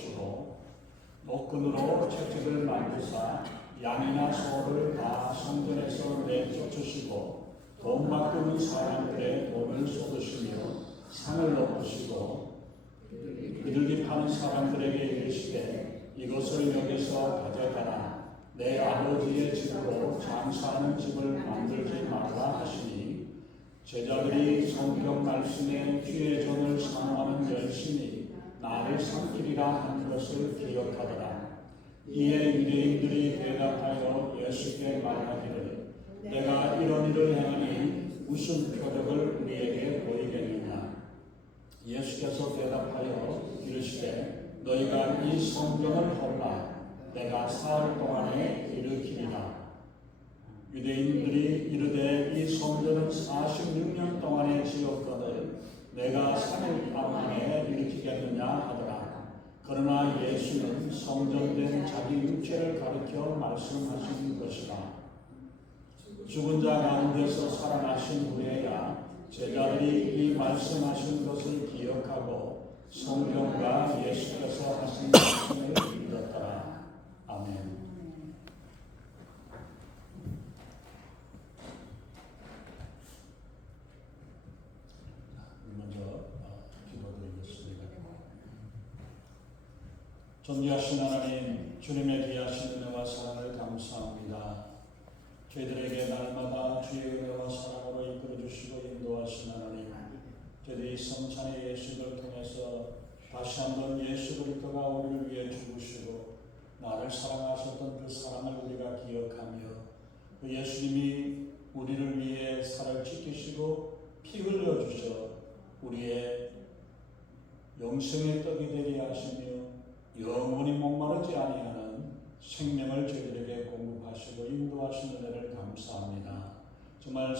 쏟으시고 노끈으로 채찍을 만드사 양이나 소를 다 성전에서 내쫓으시고 돈 바꾸는 사람들의 돈을 쏟으시며 상을 엎으시고 비둘기 파는 사람들에게 이르시되 이것을 여기서 가져가라. 내 아버지의 집으로 장사하는 집을 만들지 말라 하시니 제자들이 성경 말씀에 주의 종을 사모하는 열심히 나를 삼키리라 한 것을 기억하더라. 이에 유대인들이 대답하여 예수께 말하기를 내가 이런 일을 행하니 무슨 표적을 우리에게 보이겠느냐. 예수께서 대답하여 이르시되 너희가 이 성전을 보라. 내가 사흘 동안에 일으키리라. 유대인들이 이르되 이 성전은 46년 동안에 지었거늘 내가 3일 만에 일으키겠느냐 하더라. 그러나 예수는 성전된 자기 육체를 가리켜 말씀하신 것이라. 죽은 자 가운데서 살아나신 후에야 제자들이 이 말씀하신 것을 기억하고 성경과 예수께서 하신 말씀을 믿었더라. 아멘. 먼저 기도드리겠습니다. 존귀하신 하나님, 주님의 귀하신 은혜와 사랑을 감사합니다. 저희들에게 날마다 주의 은혜와 사랑으로 이끌어주시고 인도하신 하나님, 저희들이 성찬의 예식을 통해서 다시 한번 예수 그리스도가 우리를 위해 죽으시고 나를 사랑하셨던 그 사랑을 우리가 기억하며 그 예수님이 우리를 위해 살을 지키시고 피 흘려주셔 우리의 영생의 떡이 되게 하시며 영원히 목마르지 아니하는 생명을 저희들에게 공급하시고 인도하신 은혜를 감사합니다. 정말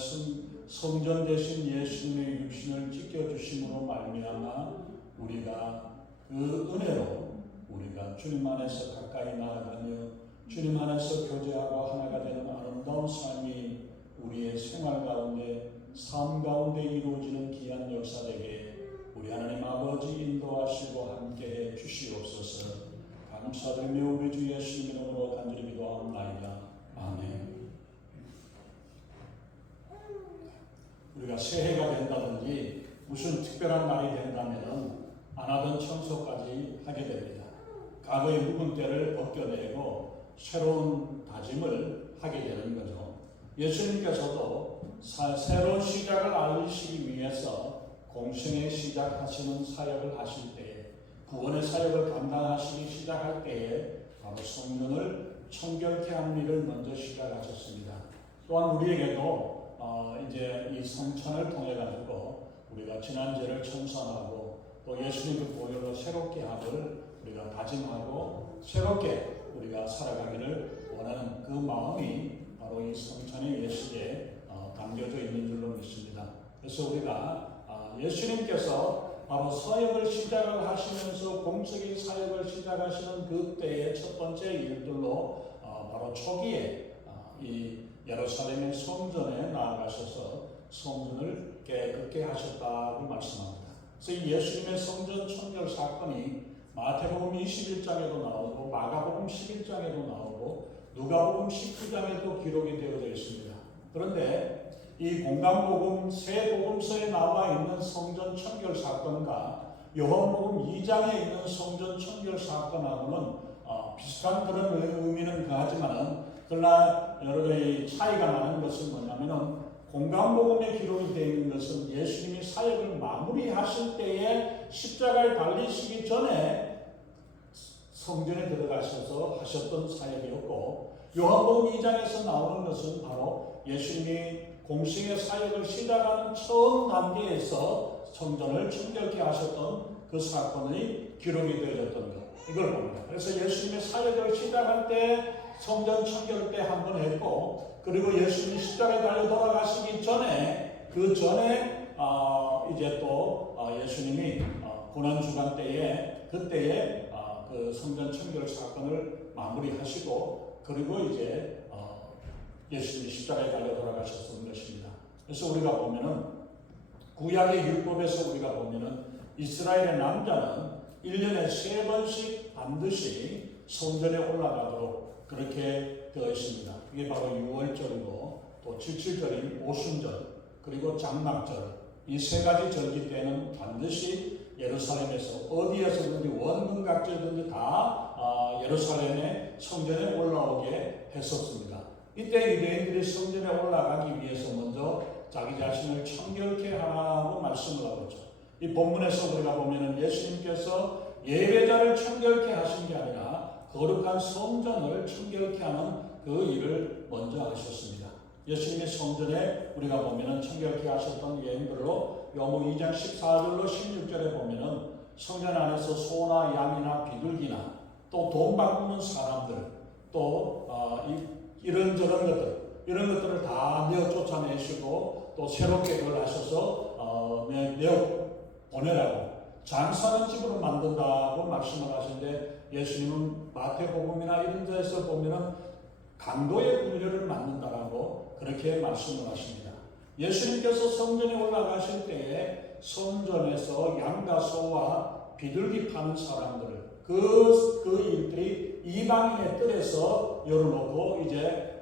성전 대신 예수님의 육신을 지켜주심으로 말미암아 우리가 그 은혜로 우리가 주님 안에서 가까이 나아가며 주님 안에서 교제하고 하나가 되는 아름다운 삶이 우리의 생활 가운데 삶 가운데 이루어지는 귀한 역사되게 우리 하나님 아버지 인도하시고 함께해 주시옵소서. 감사드리며 우리 주 예수님 이름으로 간절히 기도하옵나이다. 아멘. 우리가 새해가 된다든지 무슨 특별한 날이 된다면 안 하던 청소까지 하게 됩니다. 과거의 묵은 때를 벗겨내고 새로운 다짐을 하게 되는 거죠. 예수님께서도 새로운 시작을 알리시기 위해서 공생의 시작하시는 사역을 하실 때에 구원의 사역을 감당하시기 시작할 때에 바로 성전을 청결케 하는 일을 먼저 시작하셨습니다. 또한 우리에게도 이제 이 성찬을 통해 가지고 우리가 지난 죄를 청산하고 또 예수님의 보혈로 새롭게 하기를 우리가 다짐하고 새롭게 우리가 살아가기를 원하는 그 마음이 바로 이 성찬의 예식에 담겨져 있는 줄로 믿습니다. 그래서 우리가 예수님께서 바로 사역을 시작을 하시면서 공적인 사역을 시작하시는 그때의 첫 번째 일들로 바로 초기에 이 예루살렘의 성전에 나아가셔서 성전을 깨끗게 하셨다고 말씀합니다. 그래서 이 예수님의 성전 청결 사건이 마태복음 21장에도 나오고 마가복음 11장에도 나오고 누가복음 19장에도 기록이 되어져 있습니다. 그런데 이 공강복음 세 복음서에 나와 있는 성전 청결 사건과 요한복음 2장에 있는 성전 청결 사건하고는 비슷한 그런 의미는 가지만은 그러나 여러 가지 차이가 나는 것은 뭐냐면은 공강복음에 기록이 되어 있는 것은 예수님이 사역을 마무리하실 때에 십자가에 달리시기 전에 성전에 들어가셔서 하셨던 사역이었고 요한복음 2장에서 나오는 것은 바로 예수님이 공생의 사역을 시작하는 처음 단계에서 성전을 청결케 하셨던 그 사건이 기록이 되어졌던 것 이걸 봅니다. 그래서 예수님의 사역을 시작할 때 성전 청결 때 한 번 했고 그리고 예수님이 십자가에 달려 돌아가시기 전에 그 전에 이제 또 예수님이 고난주간 때에 그때에 그 성전 청결 사건을 마무리하시고 그리고 이제 예수님이 십자가에 달려 돌아가셨던 것입니다. 그래서 우리가 보면은 구약의 율법에서 우리가 보면은 이스라엘의 남자는 1년에 3번씩 반드시 성전에 올라가도록 그렇게 되어 있습니다. 이게 바로 6월절이고 또 77절인 오순절 그리고 장막절 이 세 가지 절기 때는 반드시 예루살렘에서 어디에서든지 원근각지든지 다 예루살렘의 성전에 올라오게 했었습니다. 이때 유대인들이 성전에 올라가기 위해서 먼저 자기 자신을 청결케 하라고 말씀을 하고 있죠. 이 본문에서 우리가 보면은 예수님께서 예배자를 청결케 하신 게 아니라 거룩한 성전을 청결케 하는 그 일을 먼저 하셨습니다. 예수님의 성전에 우리가 보면은 청결케 하셨던 예행들로 요한복음 2장 14절로 16절에 보면은 성전 안에서 소나 양이나 비둘기나 또 돈 바꾸는 사람들 또 이런저런 이런 것들을 다 내어 쫓아내시고 또 새롭게 그걸 하셔서 내어 보내라고 장사하는 집으로 만든다고 말씀을 하시는데 예수님은 마태복음이나 이런 데서 보면은 강도의 분류를 만든다라고 그렇게 말씀을 하십니다. 예수님께서 성전에 올라가실 때에 성전에서 양과 소와 비둘기 파는 사람들을 그 일들이 이방인의 뜰에서 열어놓고 이제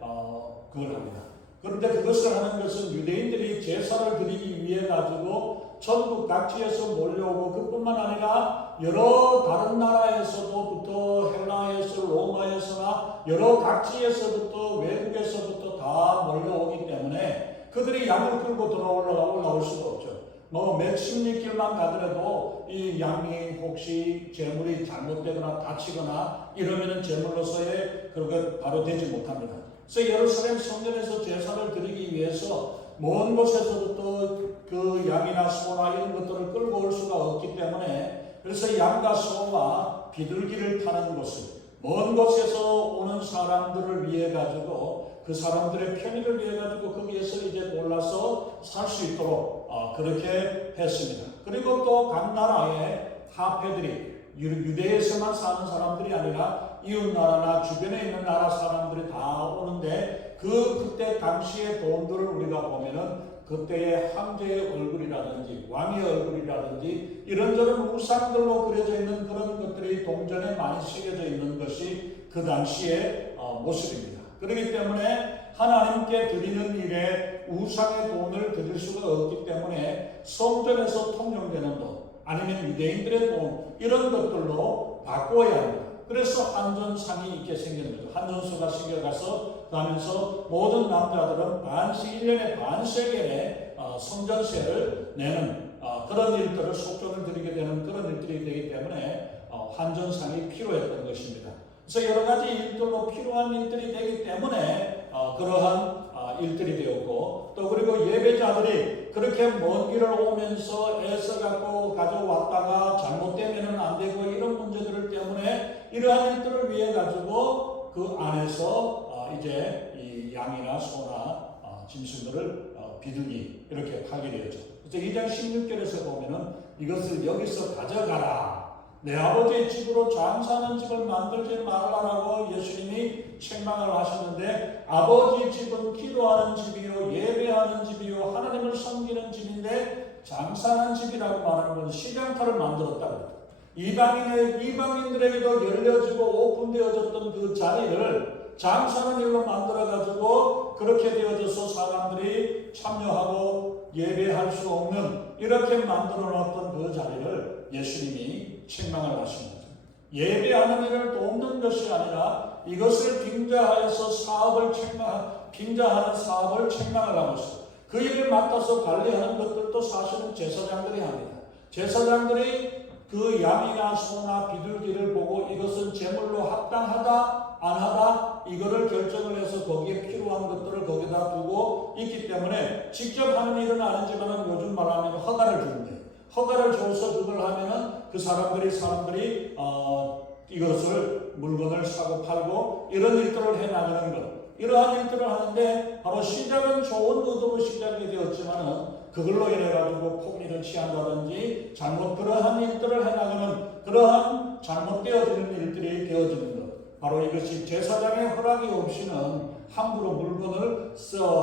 그걸 합니다. 그런데 그것을 하는 것은 유대인들이 제사를 드리기 위해 가지고 전국 각지에서 몰려오고 그뿐만 아니라 여러 다른 나라에서도부터 헬라에서 로마에서나 여러 각지에서부터 외국에서부터 다 몰려오기 때문에 그들이 양을 끌고 올라올 수가 없죠. 몇십 리 길만 가더라도 이 양이 혹시 재물이 잘못되거나 다치거나 이러면은 제물로서의 그게 바로 되지 못합니다. 그래서 예루살렘 성전에서 제사를 드리기 위해서 먼 곳에서부터 그 양이나 소나 이런 것들을 끌고 올 수가 없기 때문에 그래서 양과 소와 비둘기를 파는 곳을 먼 곳에서 오는 사람들을 위해 가지고 그 사람들의 편의를 위해 가지고 거기에서 이제 몰라서 살 수 있도록 그렇게 했습니다. 그리고 또 각 나라의 화폐들이 유대에서만 사는 사람들이 아니라 이웃 나라나 주변에 있는 나라 사람들이 다 오는데 그때 당시의 돈들을 우리가 보면은 그때의 황제의 얼굴이라든지 왕의 얼굴이라든지 이런저런 우상들로 그려져 있는 그런 것들이 동전에 많이 새겨져 있는 것이 그 당시의 모습입니다. 그렇기 때문에 하나님께 드리는 일에 우상의 돈을 드릴 수가 없기 때문에 성전에서 통용되는 돈 아니면 유대인들의 돈 이런 것들로 바꿔야 합니다. 그래서 한전상이 있게 생긴 거죠. 한전수가 생겨가서 가면서 모든 남자들은 1년에 반세겔의 성전세를 내는 그런 일들을 속전을 드리게 되는 그런 일들이 되기 때문에 한전상이 필요했던 것입니다. 그래서 여러 가지 일들로 필요한 일들이 되기 때문에 그러한 일들이 되었고 또 그리고 예배자들이 그렇게 먼 길을 오면서 애써갖고 가져왔다가 잘못되면은 안 되고 이런 문제들 때문에 이러한 일들을 위해 가지고 그 안에서 이제 이 양이나 소나 짐승들을 비둘기 이렇게 파게 되었죠. 그래서 2장 16절에서 보면은 이것을 여기서 가져가라. 내 아버지의 집으로 장사하는 집을 만들지 말라라고 예수님이 책망을 하셨는데 아버지 집은 기도하는 집이요 예배하는 집이요 하나님을 섬기는 집인데 장사하는 집이라고 말하는 것은 시장터를 만들었다고. 이방인들에게도 열려지고 오픈되어졌던 그 자리를 장사하는 일로 만들어가지고 그렇게 되어져서 사람들이 참여하고 예배할 수 없는 이렇게 만들어 놨던 그 자리를 예수님이 책망을 하신 거죠. 예배하는 일을 돕는 것이 아니라 이것을 빙자하여서 빙자하는 사업을 책망을 하고 있어요. 그 일을 맡아서 관리하는 것들도 사실은 제사장들이 합니다. 제사장들이 그 양이나 소나 비둘기를 보고 이것은 제물로 합당하다 안 하다 이거를 결정을 해서 거기에 필요한 것들을 거기다 두고 있기 때문에 직접 하는 일은 아니지만 요즘 말하면 허가를 주는데 허가를 줘서 그걸 하면은 그 사람들이 이것을 물건을 사고 팔고 이런 일들을 해나가는 것 이러한 일들을 하는데 바로 시작은 좋은 의도로 시작이 되었지만은 그걸로 인해 가지고 폭리를 취한다든지 그러한 일들을 해나가는 그러한 잘못되어지는 일들이 되어지는 것 바로 이것이 제사장의 허락이 없이는 함부로 물건을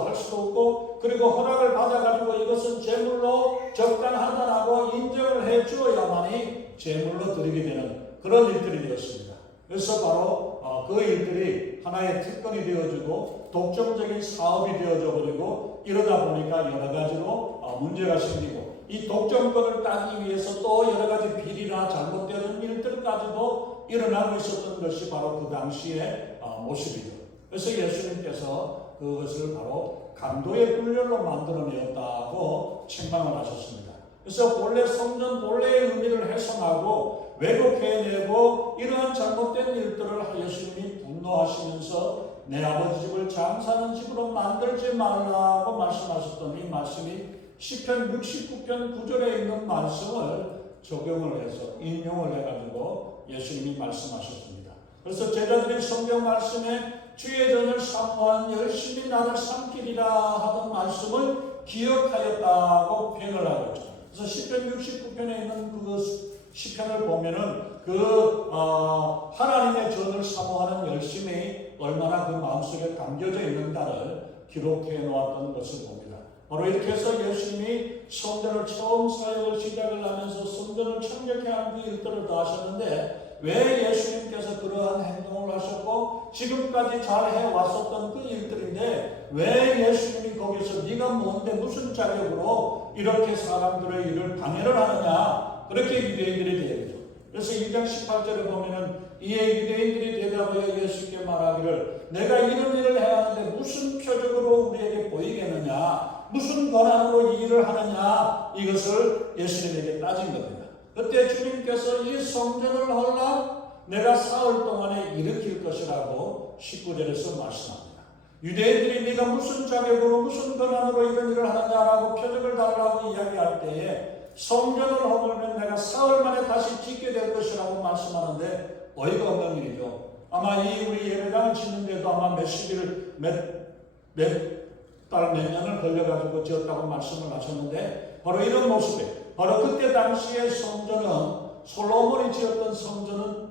할 수도 없고, 그리고 허락을 받아가지고 이것은 제물로 적당하다라고 인정을 해 주어야만이 제물로 드리게 되는 그런 일들이 되었습니다. 그래서 바로 그 일들이 하나의 특권이 되어지고 독점적인 사업이 되어져 버리고, 이러다 보니까 여러 가지로 문제가 생기고, 이 독점권을 따기 위해서 또 여러 가지 비리나 잘못되는 일들까지도 일어나고 있었던 것이 바로 그 당시의 모습이죠. 그래서 예수님께서 그것을 바로 강도의 분열로 만들어내었다고 책망을 하셨습니다. 그래서 본래 성전 본래의 의미를 훼손하고 왜곡해내고 이러한 잘못된 일들을 예수님이 분노하시면서 내 아버지 집을 장사하는 집으로 만들지 말라고 말씀하셨던 이 말씀이 시편 69편 9절에 있는 말씀을 적용을 해서 인용을 해가지고 예수님이 말씀하셨습니다. 그래서 제자들이 성경 말씀에 주의 전을 사모한 열심히 나를 삼키리라 하던 말씀을 기억하였다고 표현을 하고 있죠. 그래서 시편 69편에 있는 그 시편을 보면은 하나님의 전을 사모하는 열심이 얼마나 그 마음속에 담겨져 있는가를 기록해 놓았던 것을 봅니다. 바로 이렇게 해서 예수님이 성전을 처음 사역을 시작을 하면서 성전을 청결케 하는 그 일들을 다 하셨는데, 왜 예수님께서 그러한 행동을 하셨고 지금까지 잘 해왔었던 그 일들인데 왜 예수님이 거기서 네가 뭔데 무슨 자격으로 이렇게 사람들의 일을 방해를 하느냐, 그렇게 유대인들이 대하죠. 그래서 2장 18절에 보면은 이에 유대인들이 대답하여 예수께 말하기를 내가 이런 일을 해야 하는데 무슨 표적으로 우리에게 보이겠느냐, 무슨 권한으로 이 일을 하느냐, 이것을 예수님에게 따진 겁니다. 그때 주님께서 이 성전을 헐라 내가 사흘 동안에 일으킬 것이라고 19절에서 말씀합니다. 유대인들이 네가 무슨 자격으로 무슨 권한으로 이런 일을 하느냐라고 표적을 달라고 이야기할 때에 성전을 허물면 내가 사흘 만에 다시 짓게 될 것이라고 말씀하는데 어이가 없는 일이죠. 아마 이 우리 예배당을 짓는데도 아마 몇십 년을 걸려가지고 지었다고 말씀을 하셨는데, 바로 이런 모습에 바로 그때 당시의 성전은, 솔로몬이 지었던 성전은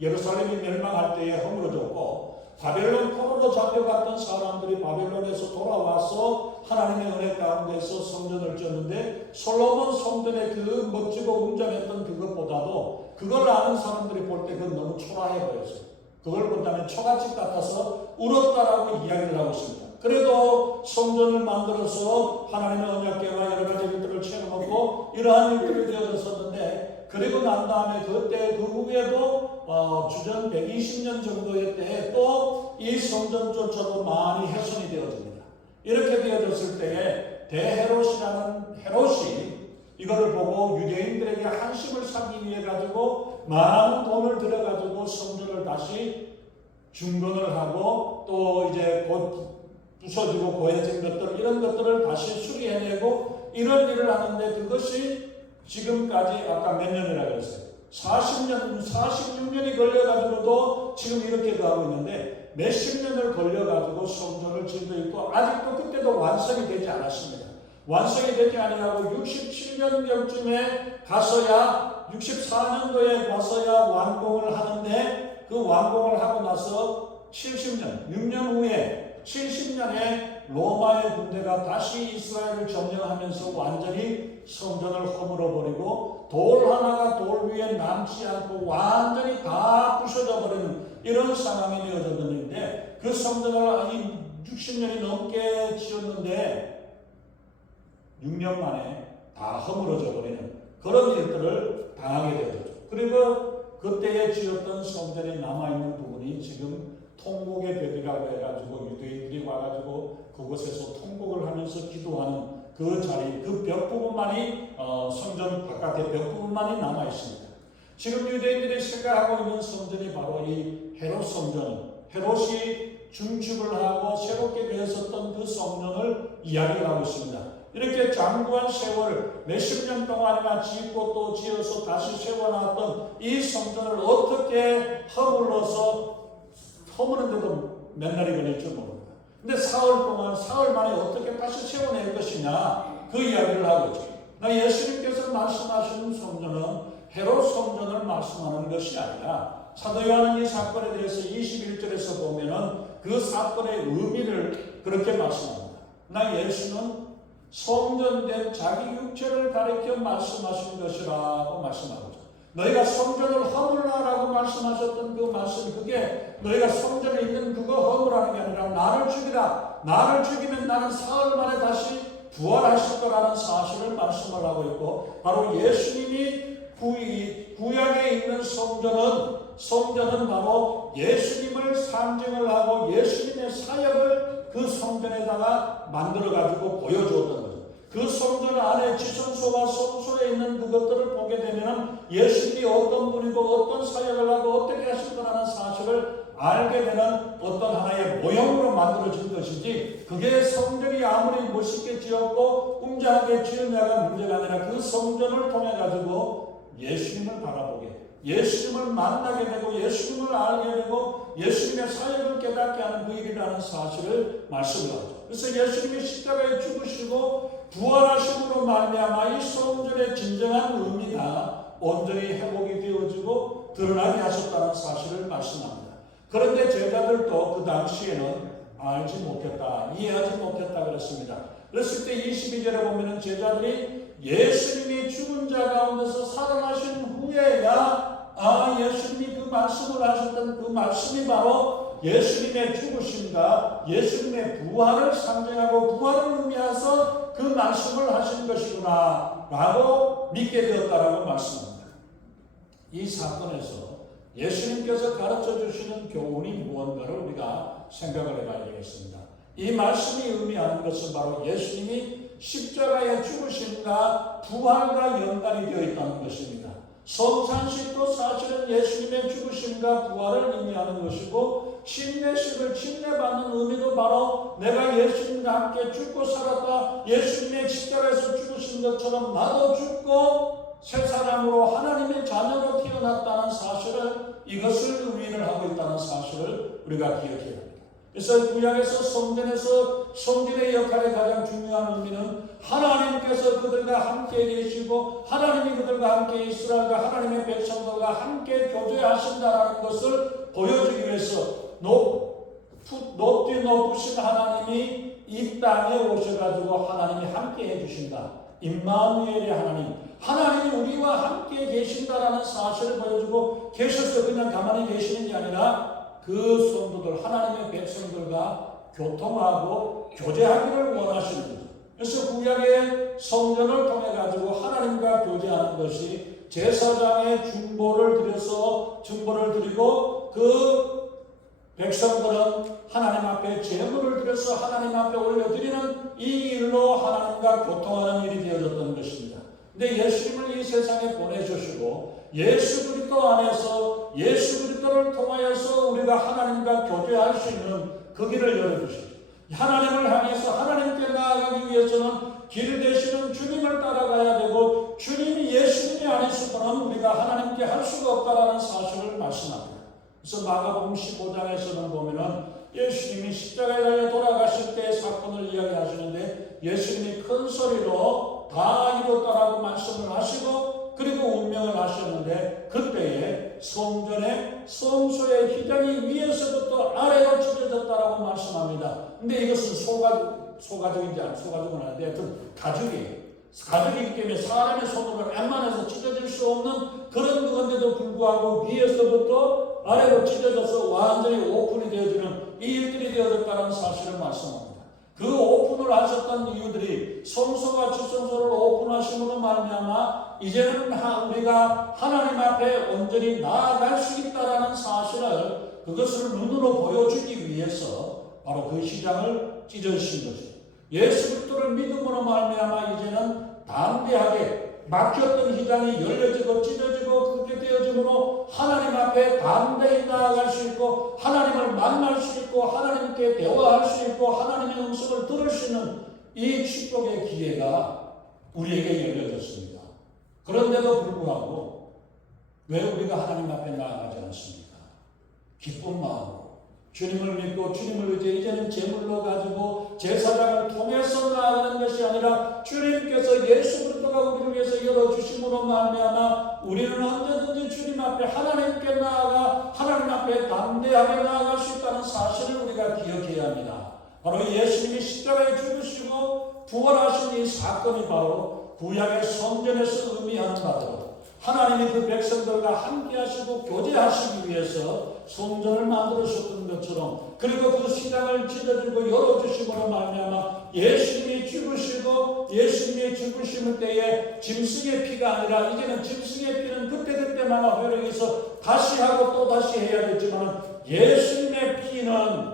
예루살렘이 멸망할 때에 허물어졌고 바벨론 포로로 잡혀갔던 사람들이 바벨론에서 돌아와서 하나님의 은혜 가운데서 성전을 지었는데, 솔로몬 성전의 그 멋지고 웅장했던 그것보다도 그걸 아는 사람들이 볼 때 그건 너무 초라해 보였어요. 그걸 본다면 초가집 같아서 울었다라고 이야기를 하고 있습니다. 그래도 성전을 만들어서 하나님의 언약궤와 여러 가지 일들을 채워놓고 이러한 일들이 되어졌었는데, 그리고 난 다음에 그때 그 후에도 주전 120년 정도의 때에 또 이 성전조차도 많이 훼손이 되어집니다. 이렇게 되어졌을 때에 대헤롯이라는 헤롯이 이거를 보고 유대인들에게 한심을 사기 위해 가지고 많은 돈을 들여가지고 성전을 다시 중건을 하고 또 이제 곧 부서지고 고해진 것들, 이런 것들을 다시 수리해내고 이런 일을 하는데, 그것이 지금까지 아까 몇 년이라고 했어요? 46년이 걸려가지고도 지금 이렇게 가고 있는데, 몇십 년을 걸려가지고 성전을 짓고 있고 아직도 그때도 완성이 되지 않았습니다. 완성이 되지 아니하고 67년경쯤에 가서야, 64년도에 가서야 완공을 하는데, 그 완공을 하고 나서 70년, 6년 후에 70년에 로마의 군대가 다시 이스라엘을 점령하면서 완전히 성전을 허물어버리고 돌 하나가 돌 위에 남지 않고 완전히 다 부서져 버리는 이런 상황이 되어졌는데, 그 성전을 이 60년이 넘게 지었는데 6년 만에 다 허물어져 버리는 그런 일들을 당하게 되었죠. 그리고 그때에 지었던 성전이 남아있는 부분이 지금 통곡의 벽이라고 해가지고 유대인들이 와가지고 그곳에서 통곡을 하면서 기도하는 그 자리, 그 벽 부분만이 성전 바깥의 벽 부분만이 남아 있습니다. 지금 유대인들이 생각하고 있는 성전이 바로 이 헤롯 성전, 헤롯이 중축을 하고 새롭게 되었었던 그 성전을 이야기를 하고 있습니다. 이렇게 장구한 세월 몇십 년 동안이나 짓고 또 지어서 다시 세워놨던 이 성전을 어떻게 허무는데도 몇 날이 걸릴지 모릅니다. 근데 사흘 만에 어떻게 다시 세워낼 것이냐, 그 이야기를 하고 있죠. 예수님께서 말씀하시는 성전은 헤롯 성전을 말씀하는 것이 아니라 사도 요한은 이 사건에 대해서 21절에서 보면은 그 사건의 의미를 그렇게 말씀합니다. 나 예수는 성전된 자기 육체를 가리켜 말씀하신 것이라고 말씀하고, 너희가 성전을 허물라라고 말씀하셨던 그 말씀, 그게 너희가 성전에 있는 그거 허물하는 게 아니라 나를 죽이라, 나를 죽이면 나는 사흘 만에 다시 부활하실 거라는 사실을 말씀을 하고 있고, 바로 예수님이 구약에 있는 성전은 바로 예수님을 상징을 하고 예수님의 사역을 그 성전에다가 만들어가지고 보여주었던 거죠. 그 성전 안에 지성소와 성소에 있는 그것들을 보게 되면 예수님이 어떤 분이고 어떤 사역을 하고 어떻게 하실 거라는 사실을 알게 되는 어떤 하나의 모형으로 만들어진 것이지, 그게 성전이 아무리 멋있게 지었고 웅장하게 지으냐가 문제가 아니라 그 성전을 통해 가지고 예수님을 바라보게, 예수님을 만나게 되고 예수님을 알게 되고 예수님의 사역을 깨닫게 하는 그 일이라는 사실을 말씀하죠. 그래서 예수님이 십자가에 죽으시고 부활하심으로 말미암아 이 성전의 진정한 의미가 온전히 회복이 되어지고 드러나게 하셨다는 사실을 말씀합니다. 그런데 제자들도 그 당시에는 알지 못했다, 이해하지 못했다 그랬습니다. 그랬을 때 22절에 보면은 제자들이 예수님이 죽은 자 가운데서 살아나신 후에야 예수님이 그 말씀을 하셨던 그 말씀이 바로 예수님의 죽으심과 예수님의 부활을 상징하고 부활을 의미해서 그 말씀을 하신 것이구나 라고 믿게 되었다라고 말씀합니다. 이 사건에서 예수님께서 가르쳐 주시는 교훈이 무언가를 우리가 생각을 해봐야 되겠습니다. 이 말씀이 의미하는 것은 바로 예수님이 십자가의 죽으심과 부활과 연관이 되어 있다는 것입니다. 성찬식도 사실은 예수님의 죽으심과 부활을 의미하는 것이고, 침례식을 침례받는 의미도 바로 내가 예수님과 함께 죽고 살았다, 예수님의 십자가에서 죽으신 것처럼 나도 죽고 새 사람으로 하나님의 자녀로 태어났다는 사실을, 이것을 의미를 하고 있다는 사실을 우리가 기억해야 합니다. 그래서 구약에서 성전의 역할의 가장 중요한 의미는 하나님께서 그들과 함께 계시고 하나님이 그들과 함께 이스라엘과 하나님의 백성들과 함께 교제하신다는 것을 보여주기 위해서 높이 높으신 하나님이 이 땅에 오셔가지고 하나님이 함께 해주신다, 임마누엘의 하나님이 우리와 함께 계신다라는 사실을 보여주고, 계셔서 그냥 가만히 계시는 게 아니라 그 성도들, 하나님의 백성들과 교통하고 교제하기를 원하시는 거죠. 그래서 구약의 성전을 통해 가지고 하나님과 교제하는 것이 제사장의 중보를 드리고 그 백성들은 하나님 앞에 제물을 드려서 하나님 앞에 올려드리는 이 일로 하나님과 교통하는 일이 되어졌던 것입니다. 근데 예수님을 이 세상에 보내주시고 예수 그리스도 안에서 예수 그리스도를 통하여서 우리가 하나님과 교제할 수 있는 그 길을 열어주시죠. 하나님을 향해서 하나님께 나아가기 위해서는 길 되시는 주님을 따라가야 되고, 주님이 예수님이 아니시고는 우리가 하나님께 할 수가 없다라는 사실을 말씀합니다. 그래서 마가복음 15장에서는 보면은 예수님이 십자가에 달려 돌아가실 때의 사건을 이야기하시는데, 예수님이 큰 소리로 다 이뤘다라고 말씀을 하시고 그리고 운명을 하셨는데, 그때에 성전의 성소의 휘장이 위에서부터 아래로 찢어졌다라고 말씀합니다. 근데 이것은 소가죽인지 소가죽은 아닌데 하여튼 가죽이기 때문에 사람의 손으로 웬만해서 찢어질 수 없는 그런 그건데도 불구하고 위에서부터 아래로 찢어져서 완전히 오픈이 되어지는 이 일들이 되어졌다는 사실을 말씀합니다. 그 오픈을 하셨던 이유들이 성소와 지성소를 오픈하심으로 말미암아 이제는 우리가 하나님 앞에 온전히 나아갈 수 있다라는 사실을, 그것을 눈으로 보여주기 위해서 바로 그 휘장을 찢어주신 것입니다. 예수 그리스도를 믿음으로 말미암아 이제는 담대하게 막혔던 휘장이 열려지고 찢어지고 그렇게 되어짐으로 하나님 앞에 담대히 나아갈 수 있고 하나님을 만날 수 있고 하나님께 대화할 수 있고 하나님의 음성을 들을 수 있는 이 축복의 기회가 우리에게 열려졌습니다. 그런데도 불구하고 왜 우리가 하나님 앞에 나아가지 않습니까? 기쁜 마음으로 주님을 믿고 주님을 의지해 이제는 제물로 가지고 제사장을 통해서 나아가는 것이 아니라 주님께서 예수 그리스도가 우리를 위해서 열어주심으로 말미암아 우리는 언제든지 주님 앞에 하나님께 나아가 하나님 앞에 담대하게 나아갈 수 있다는 사실을 우리가 기억해야 합니다. 바로 예수님이 십자가에 죽으시고 부활하신 이 사건이 바로 구약의 성전에서 의미하는 바대로 하나님이 그 백성들과 함께 하시고 교제하시기 위해서 성전을 만들으셨던 것처럼 그리고 그 시장을 찢어주고 열어주심으로 말미암아 예수님이 죽으시고 예수님이 죽으시는 때에 짐승의 피가 아니라 이제는 짐승의 피는 그때그때마다 활용해서 다시 하고 또 다시 해야겠지만 예수님의 피는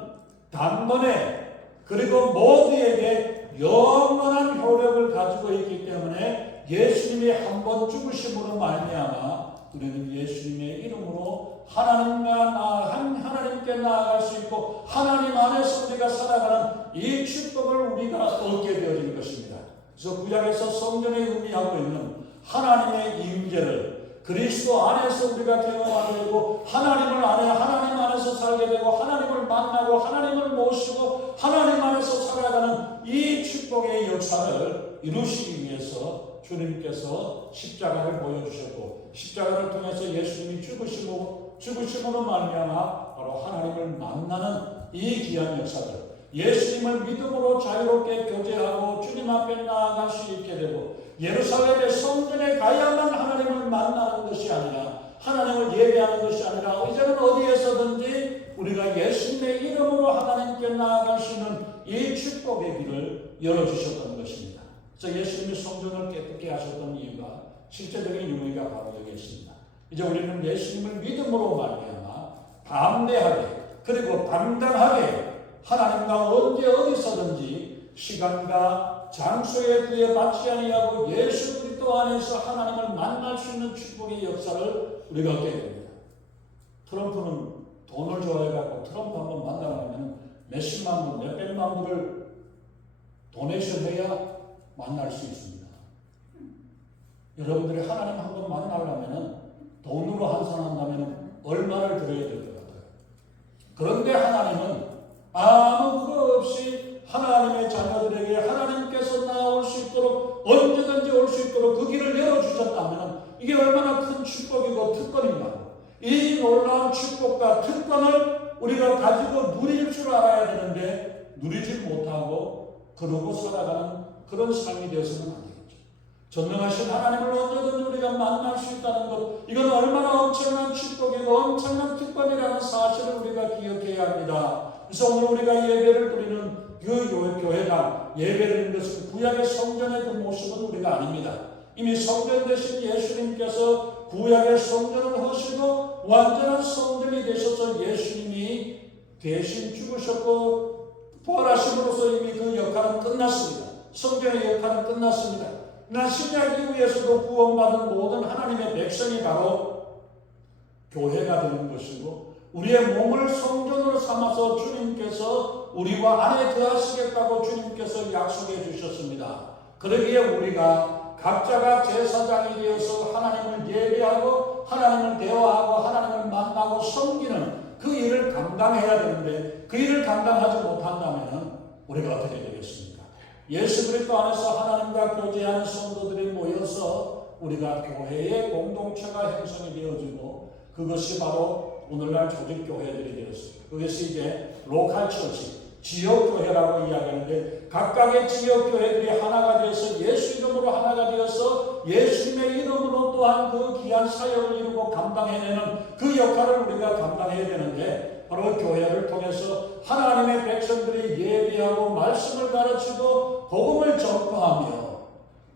단번에 그리고 모두에게 영원한 효력을 가지고 있기 때문에 예수님이 한 번 죽으심으로 말미암아 우리는 예수님의 이름으로 하나님께 나아갈 수 있고 하나님 안에서 우리가 살아가는 이 축복을 우리가 얻게 되어진 것입니다. 그래서 구약에서 성전에 의미하고 있는 하나님의 임재를 그리스도 안에서 우리가 경험하게 되고 하나님 안에서 살게 되고 하나님을 만나고 하나님을 모시고 하나님 안에서 살아가는 이 축복의 역사를 이루시기 위해서 주님께서 십자가를 보여주셨고 십자가를 통해서 예수님이 죽으심으로 말미암아 바로 하나님을 만나는 이 귀한 역사들 예수님을 믿음으로 자유롭게 교제하고 주님 앞에 나아갈 수 있게 되고 예루살렘의 성전에 가야만 하나님을 만나는 것이 아니라 하나님을 예배하는 것이 아니라 이제는 어디에서든지 우리가 예수님의 이름으로 하나님께 나아갈 수 있는 이 축복의 길을 열어주셨던 것입니다. 그래서 예수님이 성전을 깨끗게 하셨던 이유가 실제적인 의미가 바로 여기 있습니다. 이제 우리는 예수님을 믿음으로 말미암아 담대하게 그리고 당당하게 하나님과 언제 어디서든지 시간과 장소에 구애받지 아니하고 예수 그리스도 안에서 하나님을 만날 수 있는 축복의 역사를 우리가 얻게 됩니다. 트럼프는 돈을 좋아해갖고 트럼프 한번 만나려면 몇십만 불, 몇백만 불을 도네이션 해야 만날 수 있습니다. 여러분들이 하나님 한번 만나려면 돈으로 환산한다면 얼마를 드려야 될 것 같아요. 그런데 하나님은 아무 그거 없이 하나님의 자녀들에게 하나님께서 나올 수 있도록 언제든지 올 수 있도록 그 길을 열어주셨다면 이게 얼마나 큰 축복이고 특권인가. 이 놀라운 축복과 특권을 우리가 가지고 누릴 줄 알아야 되는데 누리지 못하고 그러고 살아가는 그런 삶이 되어서는 안 되겠죠. 전능하신 하나님을 언제든지 우리가 만날 수 있다는 것 이건 얼마나 엄청난 축복이고 엄청난 특권이라는 사실을 우리가 기억해야 합니다. 그래서 오늘 우리가 예배를 드리는 그 교회가 예배를 드리는 것은 구약의 성전의 그 모습은 우리가 아닙니다. 이미 성전 되신 예수님께서 구약의 성전을 하시고 완전한 성전이 되셔서 예수님이 대신 죽으셨고 부활하심으로써 이미 그 역할은 끝났습니다. 성전의 역할은 끝났습니다. 그러나 신약 이후에서도 구원받은 모든 하나님의 백성이 바로 교회가 되는 것이고 우리의 몸을 성전으로 삼아서 주님께서 우리와 안에 거하시겠다고 주님께서 약속해 주셨습니다. 그러기에 우리가 각자가 제사장이 되어서 하나님을 예배하고 하나님을 대화하고 하나님을 만나고 섬기는 그 일을 감당해야 되는데 그 일을 감당하지 못한다면 우리가 어떻게 되겠습니까? 예수 그리스도 안에서 하나님과 교제하는 성도들이 모여서 우리가 교회의 공동체가 형성이 되어지고 그것이 바로 오늘날 조직교회들이 되었습니다. 그것이 이제 로컬 처치, 지역교회라고 이야기하는데 각각의 지역교회들이 하나가 되어서 예수 이름으로 하나가 되어서 예수님의 이름으로 또한 그 귀한 사역을 이루고 감당해내는 그 역할을 우리가 감당해야 되는데 바로 교회를 통해서 하나님의 백성들이 예배하고 말씀을 가르치고 복음을 전파하며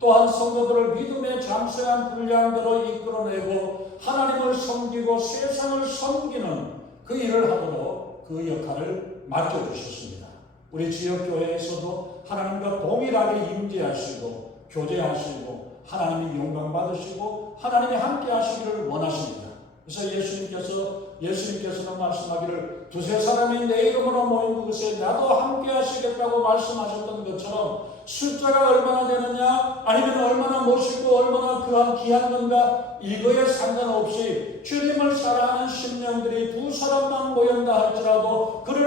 또한 성도들을 믿음의 장성한 분량대로 이끌어내고 하나님을 섬기고 세상을 섬기는 그 일을 하도록 그 역할을 맡겨주셨습니다. 우리 지역교회에서도 하나님과 동일하게 임재하시고 교제하시고 하나님이 영광받으시고 하나님이 함께 하시기를 원하십니다. 그래서 예수님께서는 말씀하기를 두세 사람이 내 이름으로 모인 그것에 나도 함께 하시겠다고 말씀하셨던 것처럼 숫자가 얼마나 되느냐 아니면 얼마나 멋있고 얼마나 그한 귀한 건가 이거에 상관없이 주님을 사랑하는 심령들이 두 사람만 모였다 할지라도 그를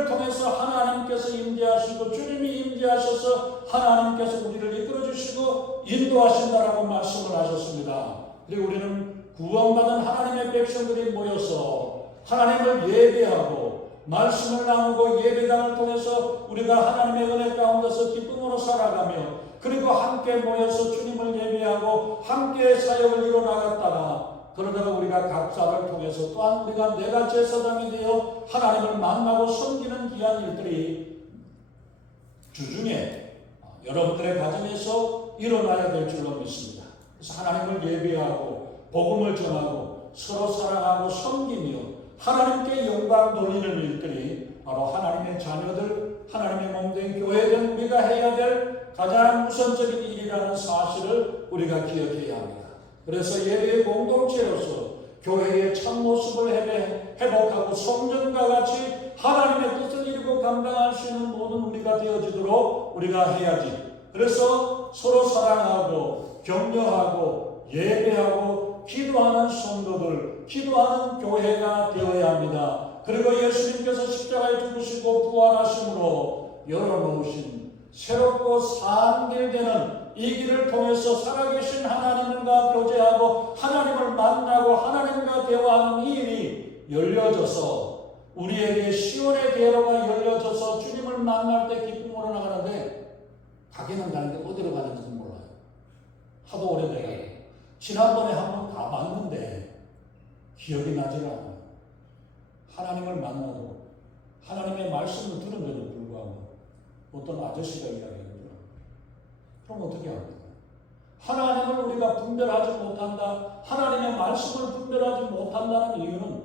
하나님께서 우리를 이끌어 주시고 인도하신다라고 말씀을 하셨습니다. 그리고 우리는 구원받은 하나님의 백성들이 모여서 하나님을 예배하고 말씀을 나누고 예배당을 통해서 우리가 하나님의 은혜 가운데서 기쁨으로 살아가며 그리고 함께 모여서 주님을 예배하고 함께 사역을 이뤄나갔다가 그러다가 우리가 각자를 통해서 또한 우리가 내가 제사장이 되어 하나님을 만나고 섬기는 귀한 일들이 주중에 여러분들의 가정에서 일어나야 될 줄로 믿습니다. 그래서 하나님을 예배하고 복음을 전하고 서로 사랑하고 섬기며 하나님께 영광 돌리는 일들이 바로 하나님의 자녀들, 하나님의 몸된 교회된 우리가 해야 될 가장 우선적인 일이라는 사실을 우리가 기억해야 합니다. 그래서 예배의 공동체로서 교회의 참모습을 회복하고 성전과 같이 하나님의 뜻을 이루고 감당할 수 있는 모든 우리가 되어지도록 우리가 해야지. 그래서 서로 사랑하고 격려하고 예배하고 기도하는 성도들, 기도하는 교회가 되어야 합니다. 그리고 예수님께서 십자가에 죽으시고 부활하심으로 열어놓으신 새롭고 산 길 되는 이 길을 통해서 살아계신 하나님과 교제하고 하나님을 만나고 하나님과 대화하는 이 일이 열려져서 우리에게 시온의 대로가 열려져서 주님을 만날 때 기쁨으로 나가는데 가기는 가는데 어디로 가는지 몰라요. 하도 오래돼요. 지난번에 한번 가봤는데 기억이 나질 않아요. 하나님을 만나고 하나님의 말씀을 들은데도 불구하고 어떤 아저씨가 이야기해요. 그럼 어떻게 합니까? 하나님을 우리가 분별하지 못한다. 하나님의 말씀을 분별하지 못한다는 이유는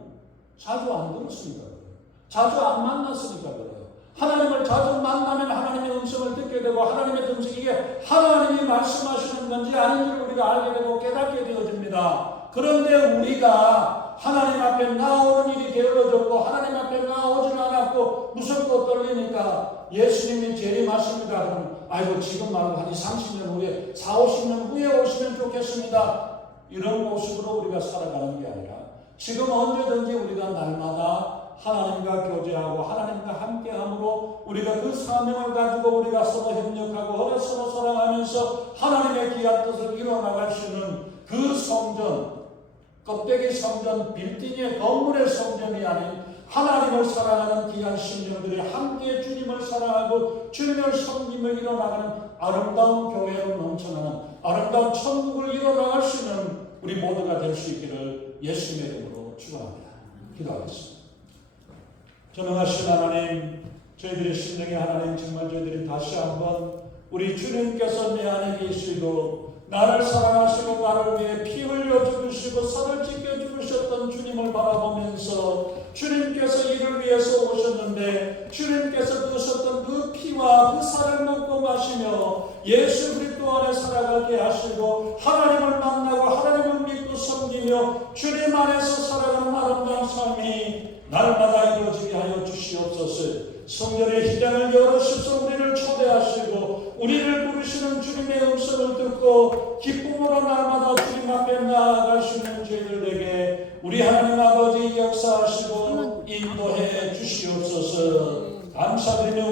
자주 안 들었으니까 그래요. 자주 안 만났으니까 그래요. 하나님을 자주 만나면 하나님의 음성을 듣게 되고 하나님의 음성이 이게 하나님이 말씀하시는 건지 아닌지를 우리가 알게 되고 깨닫게 되어집니다. 그런데 우리가 하나님 앞에 나오는 일이 게을러졌고 하나님 앞에 나오질 않았고 무섭고 떨리니까 예수님이 재림하십니다. 그럼 아이고 지금 말고 한 30년 후에 40-50년 후에 오시면 좋겠습니다. 이런 모습으로 우리가 살아가는 게 아니라 지금 언제든지 우리가 날마다 하나님과 교제하고 하나님과 함께함으로 우리가 그 사명을 가지고 우리가 서로 협력하고 서로 사랑하면서 하나님의 귀한 뜻을 이뤄나갈 수 있는 그 성전, 껍데기 성전, 빌딩의 건물의 성전이 아닌 하나님을 사랑하는 귀한 심령들이 함께 주님을 사랑하고 주님을 섬기며 이뤄나가는 아름다운 교회로 넘쳐나는 아름다운 천국을 이뤄나갈 수 있는 우리 모두가 될 수 있기를 예수님의 이름으로 축원합니다. 기도하겠습니다. 전능하신 하나님, 저희들의 심령의 하나님, 정말 저희들이 다시 한번 우리 주님께서 내 안에 계시고 나를 사랑하시고 나를 위해 피 흘려 죽으시고 살을 찢겨 죽으셨던 주님을 바라보면서 주님께서 이를 위해서 오셨는데 주님께서 드셨던 그 피와 그 살을 먹고 마시며 예수 그리스도 안에 살아가게 하시고 하나님을 만나고 하나님을 믿고 섬기며 주님 안에서 살아가는 아름다운 삶이 날마다 이루어지게 하여 주시옵소서. 성전의 희장을 열으셔서 우리를 초대하시고 우리를 부르시는 주님의 음성을 듣고 기쁨으로 날마다 주님 앞에 나아갈 수 있는 저희들에게 우리 하나님 아버지 역사하시고 인도해 주시옵소서. 감사드리며